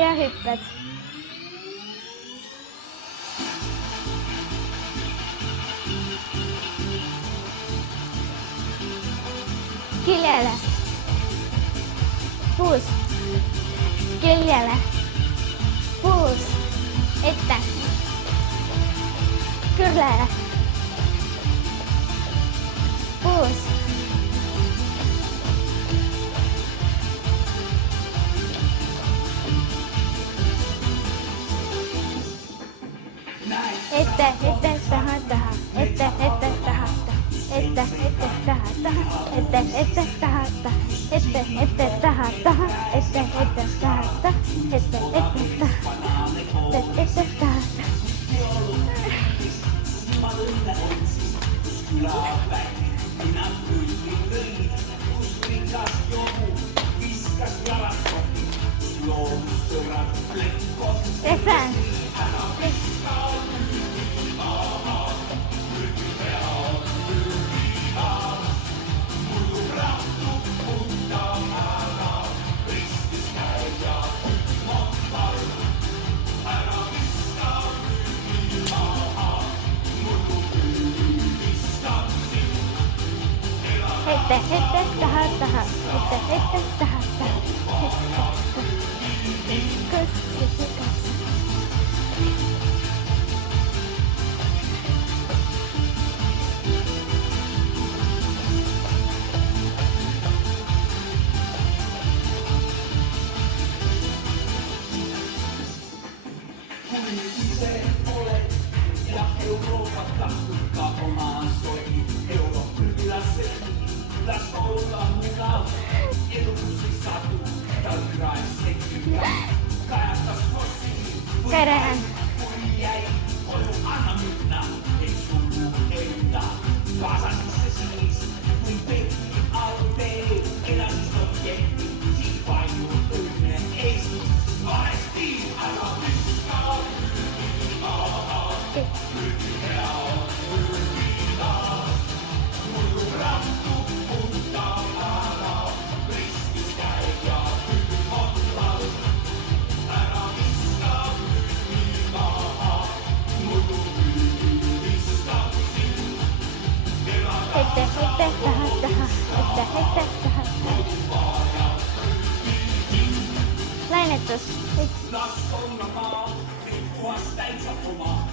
ja hüpped. Küljele. Puus. Küljele. Puus. Ette. Kõrlele. Puus. Ette, taha, taha. Ette, taha, taha. Ette, taha, taha. Ette, taha, taha. Ette, taha, taha. Ette, taha, taha. Ette, taha, taha. Stefan. Ette, taha, taha. Ette, taha, taha. Ja Eurooppa kattukka omaan soihin. Eurooppa läs olla mukana. Eduksi satu, talkrain sekykä. Kajakas fossiin. Kerään. Kui jäi, koju anna mynnä. Ei sulu heitä. Kasasissa siis, kuin pekki altei. Eläsis on jetti, siis painu ynnen. Ei siis vaesti, älä viskaa. Ette, taha, taha. Ette, taha, taha. Lainetus. Las on maa, rikkuas täitsä omaa.